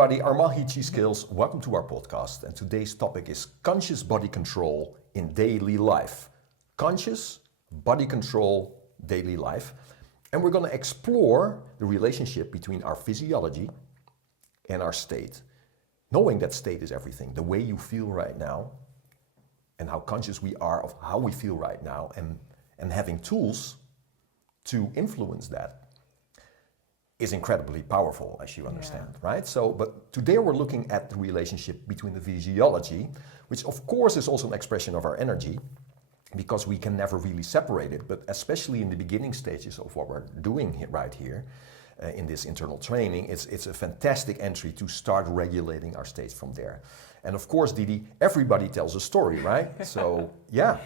everybody, Armahichi Skills. Welcome to our podcast. And today's topic is conscious body control in daily life. Conscious body control, daily life. And we're going to explore the relationship between our physiology and our state. Knowing that state is everything, the way you feel right now, and how conscious we are of how we feel right now, and having tools to influence that is incredibly powerful, as you understand, right? So, but today we're looking at the relationship between the physiology, which of course is also an expression of our energy, because we can never really separate it, but especially in the beginning stages of what we're doing right here, in this internal training, it's a fantastic entry to start regulating our states from there. And of course, Didi, everybody tells a story, right? So, yeah.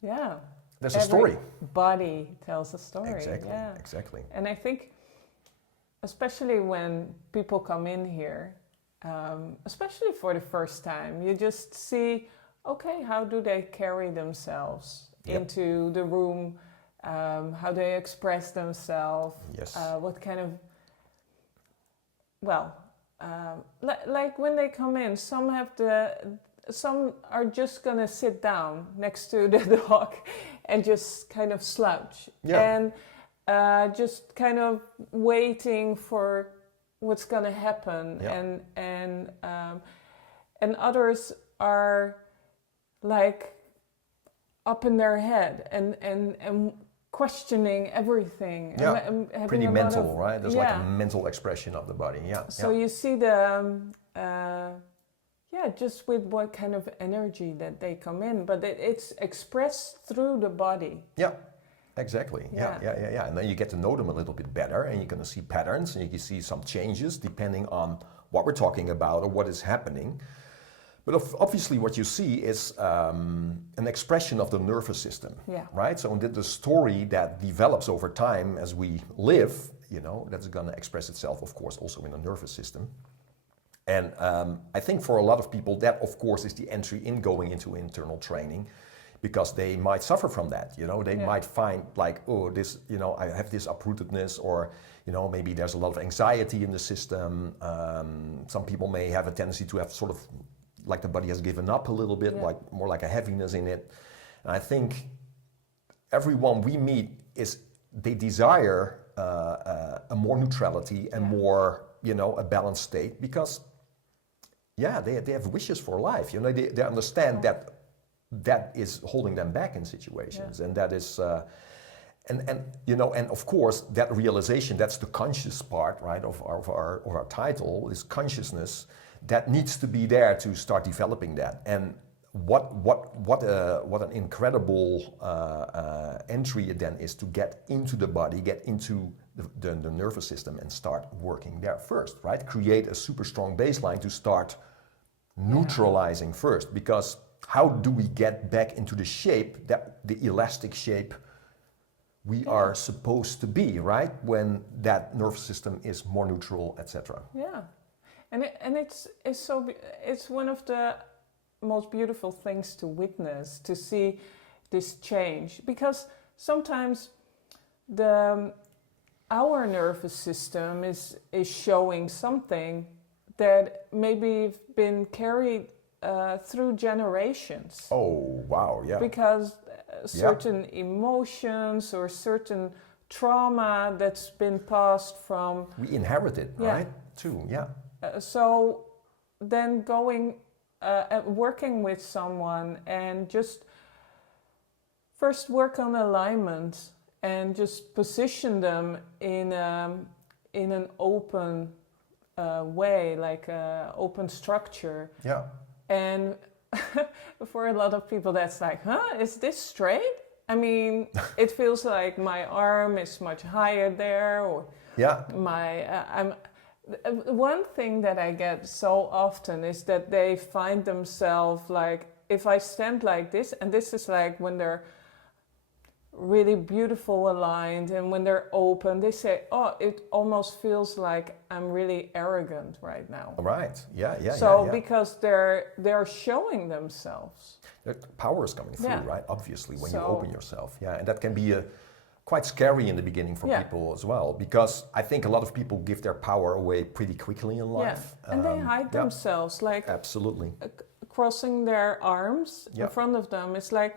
Yeah. There's a story. Body tells a story. Exactly, yeah. exactly. And I think, especially when people come in here, especially for the first time, you just see, okay, how do they carry themselves into the room? How they express themselves? Yes. What kind of, like when they come in, some are just gonna sit down next to the dog and just kind of slouch and just kind of waiting for what's gonna happen, and others are like up in their head and questioning everything. Yeah, and pretty mental, right? There's like a mental expression of the body, So you see the, just with what kind of energy that they come in, but it's expressed through the body. Yeah, exactly. Yeah. And then you get to know them a little bit better, and you're going to see patterns, and you can see some changes depending on what we're talking about or what is happening. But obviously what you see is an expression of the nervous system, right? So the story that develops over time as we live, that's going to express itself, of course, also in the nervous system. And I think for a lot of people, that, of course, is the entry in going into internal training, because they might suffer from that. They might find like, oh, this, I have this uprootedness, or, maybe there's a lot of anxiety in the system. Some people may have a tendency to have sort of like the body has given up a little bit, like more like a heaviness in it. And I think everyone we meet they desire a more neutrality and more, a balanced state, because they have wishes for life. They understand that is holding them back in situations, and that is and of course that realization, that's the conscious part, right, of our title, is consciousness. That needs to be there to start developing that. And what an incredible entry it then is to get into the body, get into the nervous system, and start working there first, right? Create a super strong baseline to start neutralizing first, because how do we get back into the shape, the elastic shape we are supposed to be, right? When that nervous system is more neutral, etc. Yeah. And it's one of the most beautiful things to witness, to see this change, because sometimes our nervous system is showing something that maybe been carried through generations. Oh wow, yeah. Because certain emotions or certain trauma that's been passed from, we inherited, right? Too, yeah. So then going, working with someone and just first work on alignment and just position them in an open way, like open structure. Yeah. And for a lot of people that's like, is this straight? I mean, it feels like my arm is much higher there, or one thing that I get so often is that they find themselves like, if I stand like this, and this is like when they're really beautiful aligned, and when they're open, they say, oh, it almost feels like I'm really arrogant right now. Right, So because they're showing themselves. The power is coming through, right? Obviously, when you open yourself. Yeah, and that can be quite scary in the beginning for people as well, because I think a lot of people give their power away pretty quickly in life. And they hide themselves, like absolutely crossing their arms in front of them. It's like,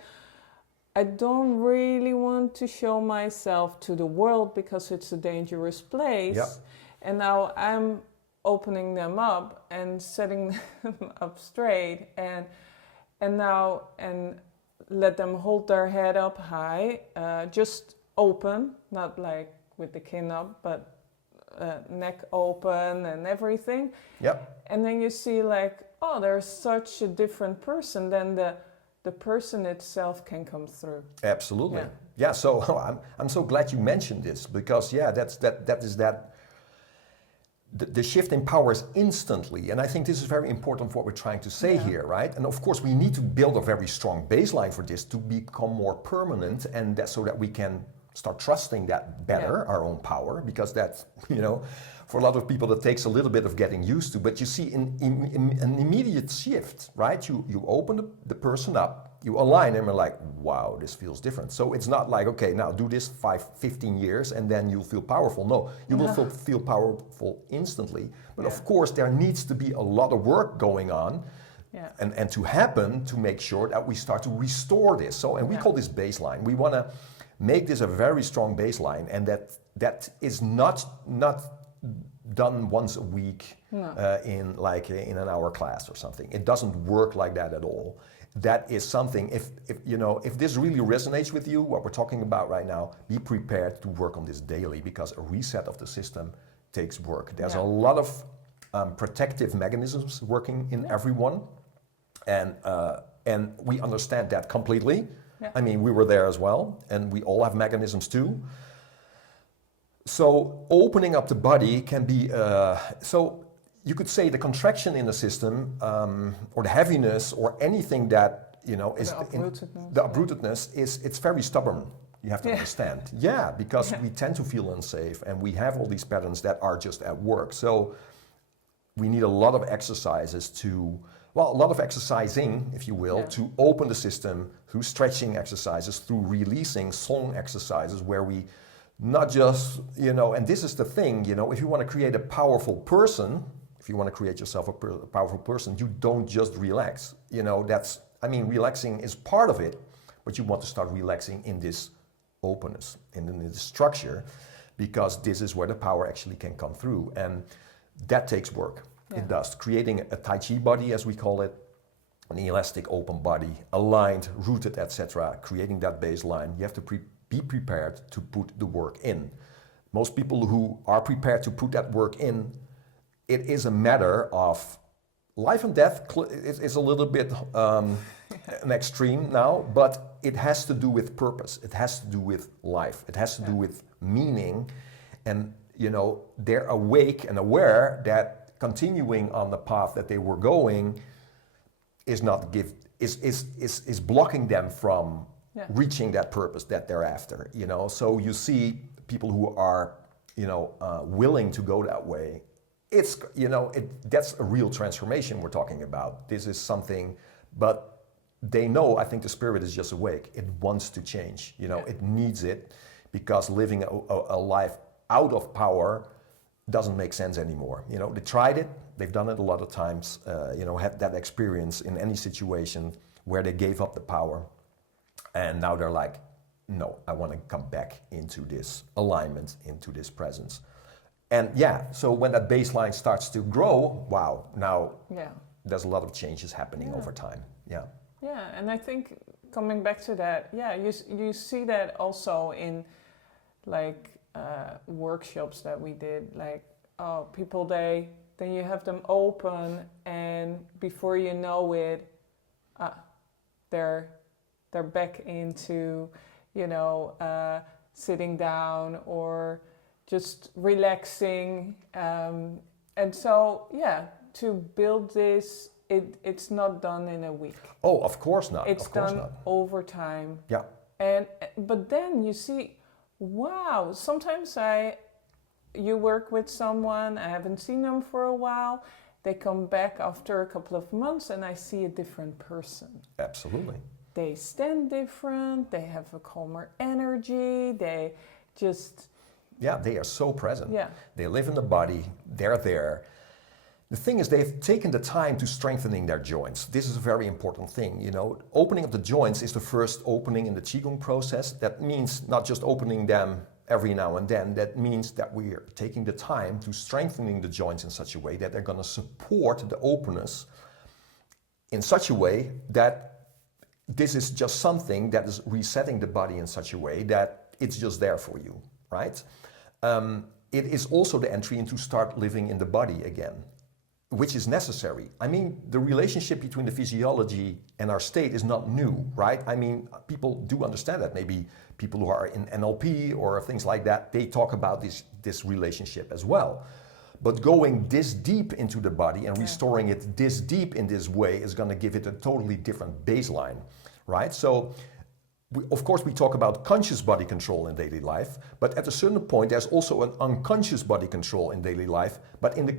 I don't really want to show myself to the world because it's a dangerous place. And now I'm opening them up and setting them up straight, and let them hold their head up high, just open, not like with the chin up, but neck open and everything. And then you see like, oh, there's such a different person, then the person itself can come through. Absolutely. So I'm so glad you mentioned this, because the shift in power is instantly, and I think this is very important for what we're trying to say here, right? And of course we need to build a very strong baseline for this to become more permanent, and so that we can start trusting that better, our own power, because that's, for a lot of people that takes a little bit of getting used to. But you see an immediate shift, right? You open the person up, you align them, and like, wow, this feels different. So it's not like, okay, now do this 15 years and then you'll feel powerful. No, you will feel powerful instantly. But of course there needs to be a lot of work going on and to happen to make sure that we start to restore this. So, and we call this baseline. We want to make this a very strong baseline, and that is not done once a week in an hour class or something. It doesn't work like that at all. That is something, if this really resonates with you, what we're talking about right now, be prepared to work on this daily, because a reset of the system takes work. There's a lot of protective mechanisms working in everyone, and we understand that completely. I mean, we were there as well, and we all have mechanisms too. So opening up the body can be, so you could say the contraction in the system, or the heaviness, or anything that, is the uprootedness it's very stubborn. You have to understand. Because we tend to feel unsafe, and we have all these patterns that are just at work. So we need a lot of exercises a lot of exercising, if you will, to open the system through stretching exercises, through releasing song exercises, where we not just, and this is the thing, if you want to create a powerful person, if you want to create yourself a powerful person, you don't just relax. Relaxing is part of it, but you want to start relaxing in this openness, in this structure, because this is where the power actually can come through. And that takes work. It does. Creating a Tai Chi body, as we call it, an elastic open body, aligned, rooted, etc. Creating that baseline, you have to be prepared to put the work in. Most people who are prepared to put that work in, it is a matter of life and death. It's a little bit an extreme now, but it has to do with purpose. It has to do with life. It has to do with meaning. And, they're awake and aware that continuing on the path that they were going is blocking them from reaching that purpose that they're after. So you see people who are willing to go that way. It's that's a real transformation we're talking about. This is something, but they know, I think the spirit is just awake. It wants to change. It needs it, because living a life out of power doesn't make sense anymore. They tried it, they've done it a lot of times, had that experience in any situation where they gave up the power, and now they're like, no, I want to come back into this alignment, into this presence. And so when that baseline starts to grow, wow, now there's a lot of changes happening over time. And I think coming back to that, you see that also in like workshops that we did, like people then you have them open, and before you know it, they're back into sitting down or just relaxing, and so to build this, it's not done in a week. Oh, of course not. It's done over time. But then you see, wow, sometimes you work with someone, I haven't seen them for a while, they come back after a couple of months and I see a different person. Absolutely. they stand different, they have a calmer energy, they just... Yeah, they are so present. Yeah. They live in the body, they're there. The thing is, they've taken the time to strengthening their joints. This is a very important thing, you know. Opening of the joints is the first opening in the Qigong process. That means not just opening them every now and then. That means that we are taking the time to strengthening the joints in such a way that they're going to support the openness in such a way that this is just something that is resetting the body in such a way that it's just there for you, right? It is also the entry into start living in the body again, which is necessary. I mean, the relationship between the physiology and our state is not new, right? I mean, people do understand that. Maybe people who are in NLP or things like that, they talk about this relationship as well. But going this deep into the body and restoring it this deep in this way is going to give it a totally different baseline, right? So, of course, we talk about conscious body control in daily life, but at a certain point, there's also an unconscious body control in daily life, but in the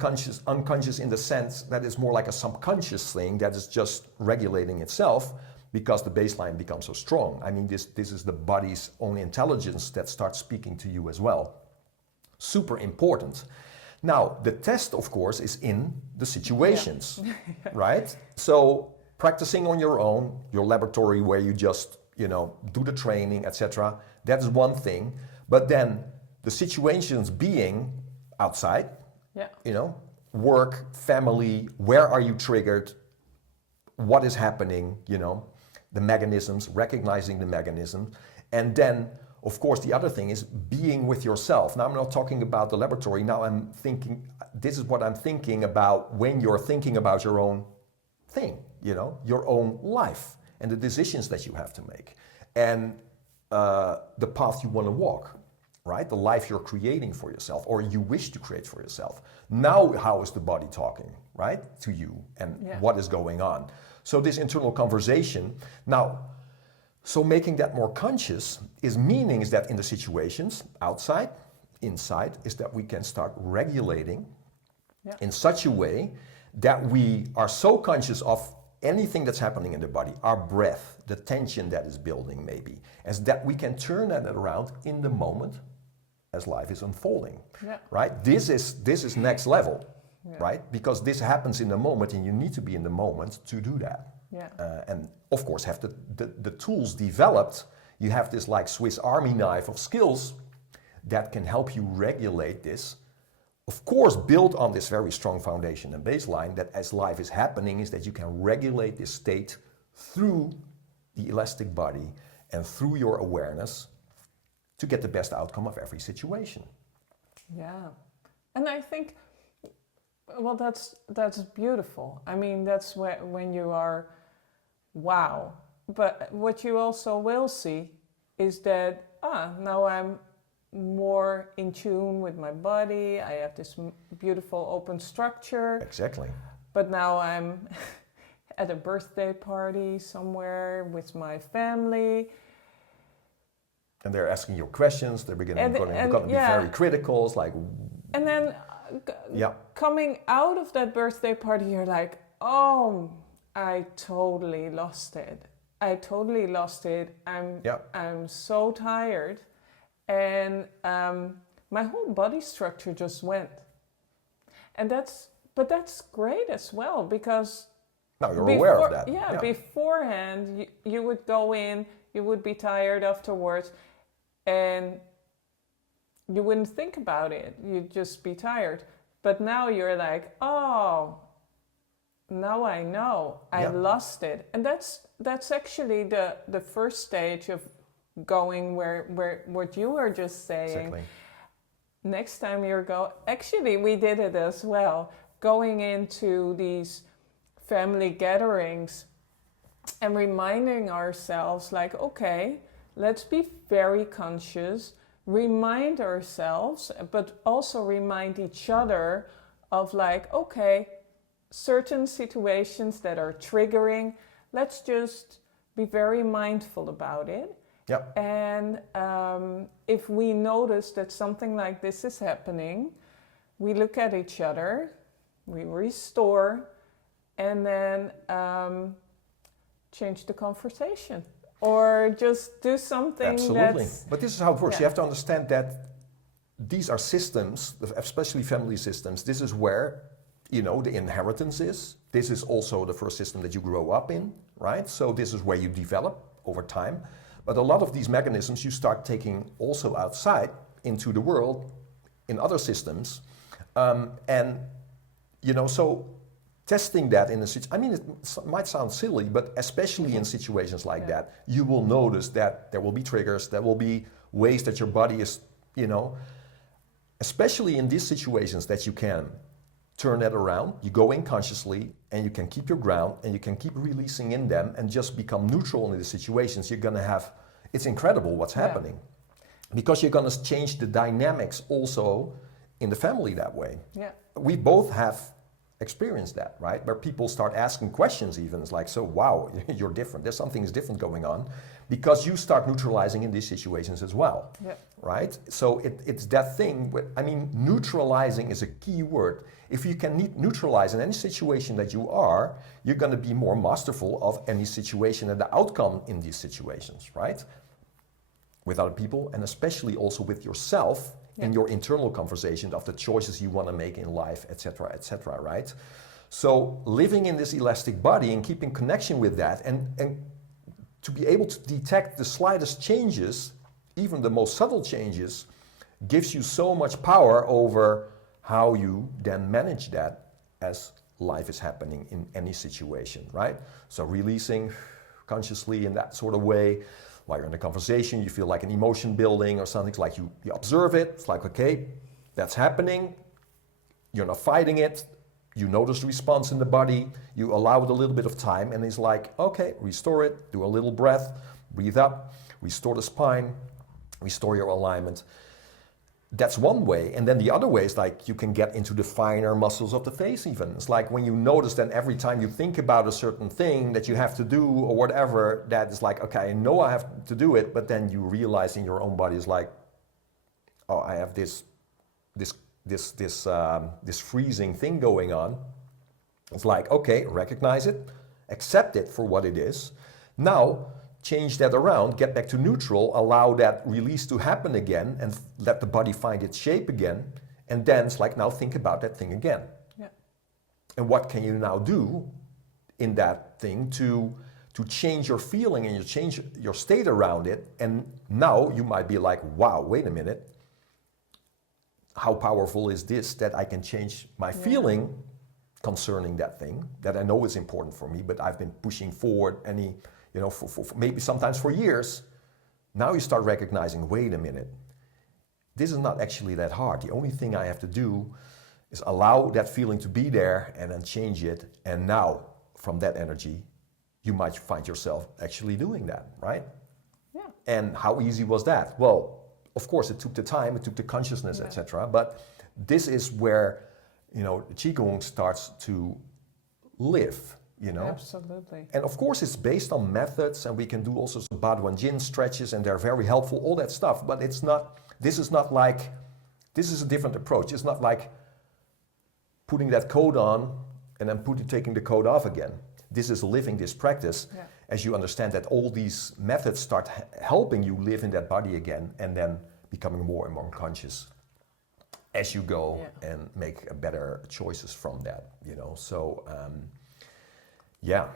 unconscious in the sense that it's more like a subconscious thing that is just regulating itself because the baseline becomes so strong. I mean, this is the body's own intelligence that starts speaking to you as well. Super important. Now, the test, of course, is in the situations, right? So, practicing on your own, your laboratory where you just, you know, do the training, etc. That is one thing. But then the situations being outside, you know, work, family, where are you triggered? What is happening, you know, the mechanisms, recognizing the mechanisms. And then, of course, the other thing is being with yourself. Now, I'm not talking about the laboratory. Now I'm thinking, this is what I'm thinking about when you're thinking about your own thing, you know, your own life and the decisions that you have to make and the path you want to walk, right? The life you're creating for yourself or you wish to create for yourself. Now, how is the body talking, right, to you and what is going on? So this internal conversation. Now, so making that more conscious meaning is that in the situations, outside, inside, is that we can start regulating in such a way that we are so conscious of anything that's happening in the body, our breath, the tension that is building maybe, as that we can turn that around in the moment as life is unfolding, right? This is next level, right? Because this happens in the moment and you need to be in the moment to do that. And of course have the tools developed. You have this like Swiss Army knife of skills that can help you regulate this. Of course, build on this very strong foundation and baseline that as life is happening is that you can regulate this state through the elastic body and through your awareness to get the best outcome of every situation. Yeah. And I think, well, that's beautiful. I mean, that's when you are, wow. But what you also will see is that, now I'm more in tune with my body. I have this beautiful open structure. Exactly. But now I'm at a birthday party somewhere with my family. And they're asking you questions. They're going to be very critical. It's like, and then coming out of that birthday party, you're like, oh, I totally lost it. I'm so tired. And my whole body structure just went. And that's great as well because now you're aware of that. Beforehand you would go in, you would be tired afterwards, and you wouldn't think about it. You'd just be tired. But now you're like, oh, now I know I lost it, and that's actually the first stage of going where what you were just saying. Exactly. Next time actually we did it as well, going into these family gatherings and reminding ourselves like, okay, let's be very conscious, remind ourselves, but also remind each other of like, okay, certain situations that are triggering, let's just be very mindful about it. And if we notice that something like this is happening, we look at each other, we restore, and then change the conversation or just do something. Absolutely. That's, But this is how it works. yeah. You have to understand that these are systems, especially family systems. This is where, you know, the inheritance is. This is also the first system that you grow up in, right? So this is where you develop over time. But a lot of these mechanisms you start taking also outside into the world in other systems. And, you know, so testing that in a situation, I mean, it might sound silly, but especially in situations like that, you will notice that there will be triggers, there will be ways that your body is, you know, especially in these situations that you can turn that around. You go in consciously and you can keep your ground and you can keep releasing in them and just become neutral in the situations. You're gonna have, it's incredible what's happening because you're gonna change the dynamics also in the family that way. Yeah. We both have experienced that, right? Where people start asking questions even. It's like, so wow, you're different. There's something is different going on because you start neutralizing in these situations as well, right? So it's that thing, I mean, neutralizing is a key word. If you can neutralize in any situation that you are, you're gonna be more masterful of any situation and the outcome in these situations, right? With other people and especially also with yourself in your internal conversation of the choices you want to make in life, etc., right? So living in this elastic body and keeping connection with that and to be able to detect the slightest changes, even the most subtle changes, gives you so much power over how you then manage that as life is happening in any situation, right? So releasing consciously in that sort of way. While you're in a conversation, you feel like an emotion building or something, it's like you observe it, it's like, okay, that's happening, you're not fighting it, you notice the response in the body, you allow it a little bit of time, and it's like, okay, restore it, do a little breath, breathe up, restore the spine, restore your alignment. That's one way, and then the other way is like you can get into the finer muscles of the face even. It's like when you notice that every time you think about a certain thing that you have to do or whatever, that is like, okay, I know I have to do it, but then you realize in your own body is like, oh, I have this freezing thing going on. It's like, okay, recognize it, accept it for what it is. Now, change that around, get back to neutral, allow that release to happen again and let the body find its shape again. And then it's like, now think about that thing again. Yeah. And what can you now do in that thing to change your feeling and you change your state around it? And now you might be like, wow, wait a minute. How powerful is this that I can change my feeling concerning that thing that I know is important for me, but I've been pushing forward you know, for maybe sometimes for years. Now you start recognizing, wait a minute, this is not actually that hard. The only thing I have to do is allow that feeling to be there and then change it. And now from that energy, you might find yourself actually doing that, right? Yeah. And how easy was that? Well, of course, it took the time, it took the consciousness, etc. But this is where, you know, Qigong starts to live. You know? Absolutely. And of course it's based on methods and we can do also some Baduan Jin stretches and they're very helpful, all that stuff, but it's not, this is a different approach. It's not like putting that coat on and then taking the coat off again. This is living this practice as you understand that all these methods start helping you live in that body again and then becoming more and more conscious as you go and make better choices from that, you know, so yeah,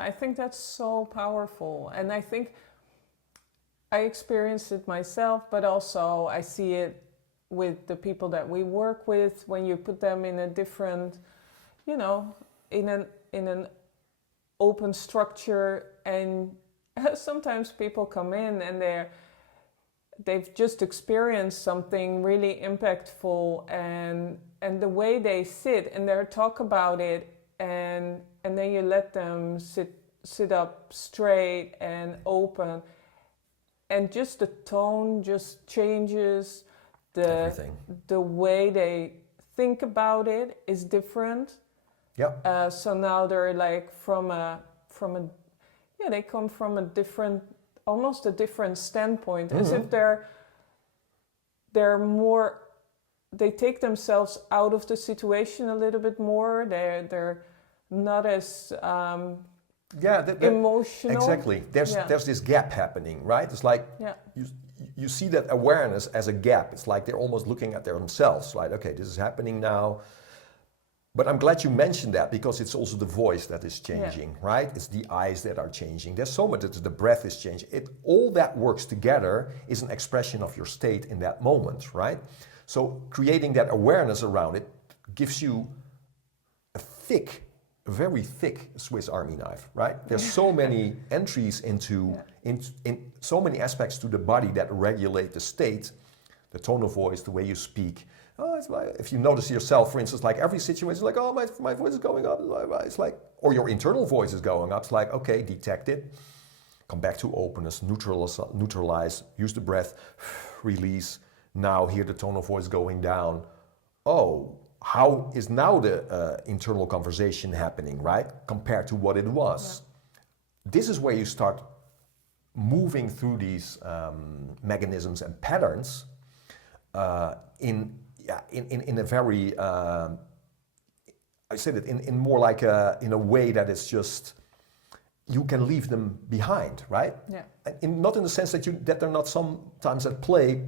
I think that's so powerful. And I think I experienced it myself, but also I see it with the people that we work with when you put them in a different, you know, in an open structure. And sometimes people come in and they've just experienced something really impactful and the way they sit and they talk about it and then you let them sit up straight and open, and just the tone just changes. The way they think about it is different. Yeah. So now they're like they come from a different, almost a different standpoint, as if they're more. They take themselves out of the situation a little bit more. They're not as Yeah, emotional. exactly. There's this gap happening, right? It's like you see that awareness as a gap. It's like they're almost looking at themselves, like, okay, this is happening now. But I'm glad you mentioned that, because it's also the voice that is changing, right? It's the eyes that are changing. There's so much that the breath is changing. All that works together is an expression of your state in that moment, right? So creating that awareness around it gives you a very thick Swiss Army knife, right? There's so many entries into in so many aspects to the body that regulate the state, the tone of voice, the way you speak. Oh, it's like, if you notice yourself, for instance, like every situation, like, oh, my voice is going up. It's like, or your internal voice is going up. It's like, okay, detect it. Come back to openness, neutralize, use the breath, release. Now hear the tone of voice going down. Oh, how is now the internal conversation happening, right? Compared to what it was. Yeah. This is where you start moving through these mechanisms and patterns in a very, I said it in more like in a way that it's just, you can leave them behind, right? Yeah. Not in the sense that they're not sometimes at play.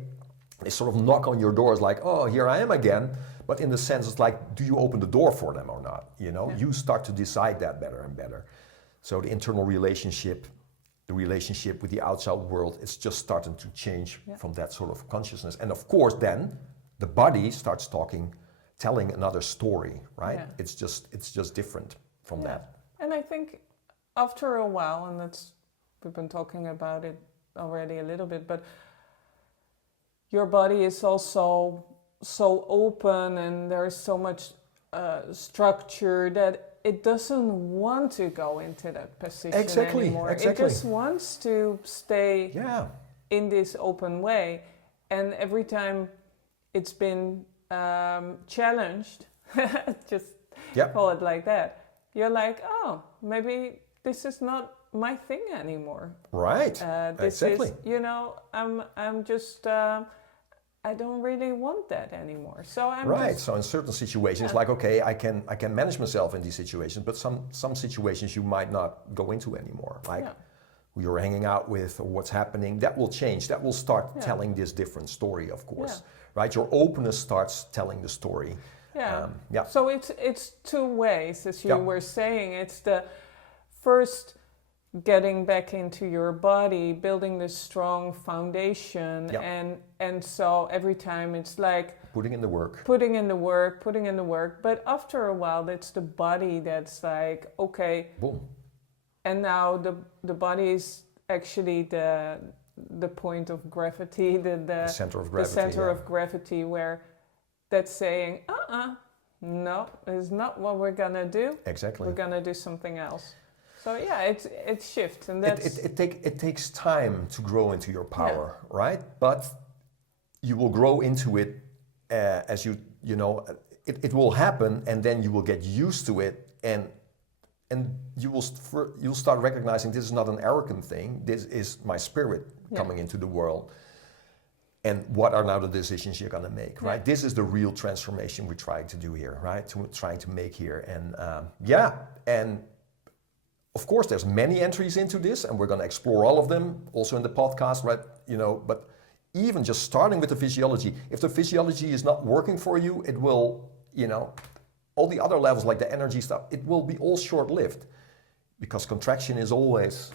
They sort of knock on your doors like, oh, here I am again. But in the sense, it's like, do you open the door for them or not? You know, you start to decide that better and better. So the internal relationship, the relationship with the outside world, it's just starting to change from that sort of consciousness. And of course, then the body starts telling another story, right? Yeah. It's just different from that. And I think after a while, and we've been talking about it already a little bit, but your body is also so open, and there's so much structure that it doesn't want to go into that position anymore. Exactly. It just wants to stay in this open way. And every time it's been challenged, just call it like that, you're like, oh, maybe this is not my thing anymore. Right. This is, I'm just... I don't really want that anymore. So I'm So in certain situations, like, okay, I can manage myself in these situations, but some situations you might not go into anymore. Like who you're hanging out with or what's happening, that will change. That will start telling this different story, of course. Right? Your openness starts telling the story. So it's two ways, as you were saying. It's the first, getting back into your body, building this strong foundation, and so every time it's like putting in the work. But after a while, it's the body that's like, okay, boom. And now the body is actually the point of gravity, the center of gravity, where that's saying, no, it's not what we're gonna do. Exactly. We're gonna do something else. So it shifts, and that's it takes time to grow into your power, right? But you will grow into it as it will happen, and then you will get used to it, and you'll start recognizing this is not an arrogant thing. This is my spirit coming into the world. And what are now the decisions you're going to make, right? This is the real transformation we're trying to do here, right? Trying to make here, and of course, there's many entries into this, and we're going to explore all of them also in the podcast, right? But even just starting with the physiology, if the physiology is not working for you, it will, all the other levels like the energy stuff, it will be all short-lived, because contraction is always,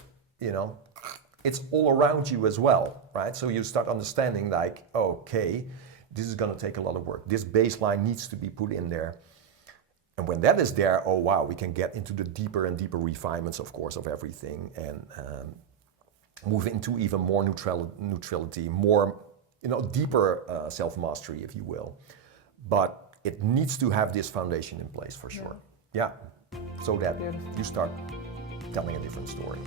it's all around you as well, right? So you start understanding like, okay, this is going to take a lot of work. This baseline needs to be put in there. And when that is there, oh wow, we can get into the deeper and deeper refinements, of course, of everything, and move into even more neutrality, more, deeper self-mastery, if you will. But it needs to have this foundation in place for sure. Yeah. So that you start telling a different story.